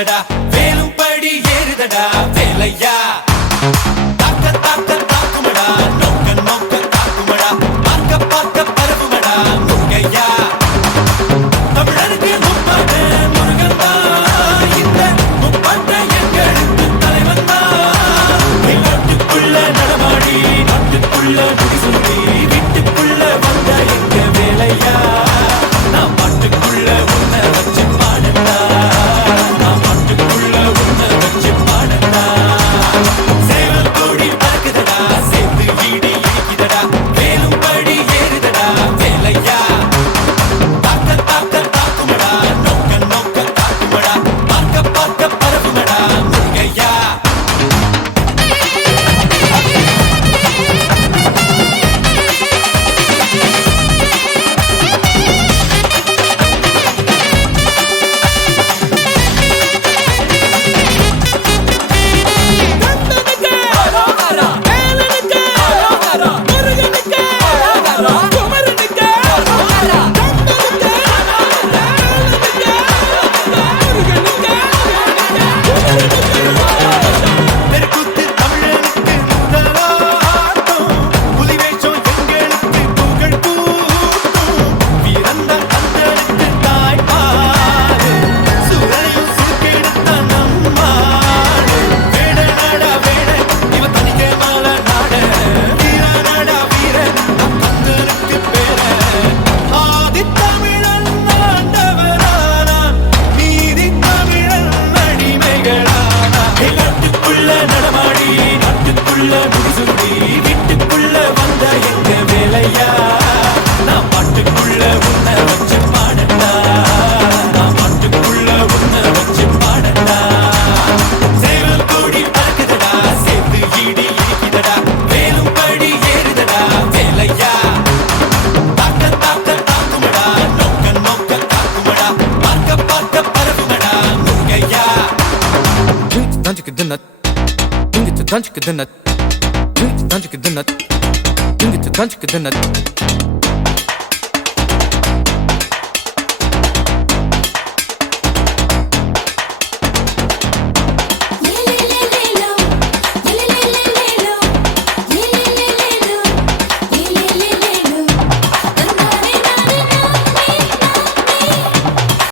ஏறுதடா வேலும் படி ஏறுதடா வேலையா தாக்க தாக்க தாக்குமடா நோக்க நோக்க தாக்குமடா பார்க்க பார்க்க பரவுமடா முருகையா தமிழருக்கு முப்பாட்டு முருகன் தான் இந்த முப்பாட்டை எங்களுக்கு தலைவன் தான் நாட்டுக்குள்ள நடமாடி நாட்டுக்குள்ள முடிசூடி வீட்டுக்குள்ள வந்த எங்க வேலையா நான் பாட்டுக்குள்ள உன்னை வச்சு பாடண்டா நான் பாட்டுக்குள்ள உன்னை வச்சு பாடண்டா சேவல் கோடி பறக்குதடா சேர்த்து ஈடி இடிக்குதடா வேலும் படி ஏறுதடா வேலையா தாக்க தாக்க தாக்குமடா நோக்க நோக்க தாக்குமடா பார்க்க பார்க்க பரவுமடா முருகையா தெருக்கூத்து தமிழனுக்கு முதலாட்டம் புலிவேஷம் எங்களுக்கு புகழ் கூட்டும் வீரந்தான் கந்தனுக்கு தாய்ப்பாடு சூரனையும் சுருக்கெடுத்த நம்மாடு வேட நாடா வேட இவ தனிக்க மால நாட வீர நாடா வீர நம் கந்தனுக்கு பேர ஆதி தமிழன் ஆண்டவரானா நீதி தமிழன் அடிமைகளானா நாட்டுக்குள்ள நடமாடி நாட்டுக்குள்ள முடிசூடி வீட்டுக்குள்ள வந்த எங்க வேலையா நான் பாட்டுக்குள்ள உன்னை வச்சு பாடண்டா நான் பாட்டுக்குள்ள உன்னை வச்சு பாடண்டா சேவல் கோடி பறக்குதடா சேர்த்து ஈடி இடிக்குதடா வேலும் படி ஏறுதடா வேலையா தாக்க தாக்க தாக்குமடா நோக்க நோக்க தாக்குமடா பார்க்க பார்க்க பரவுமடா முருகையா Tanjik dinat, dingit tanjik dinat, dingit tanjik dinat, dingit tanjik dinat.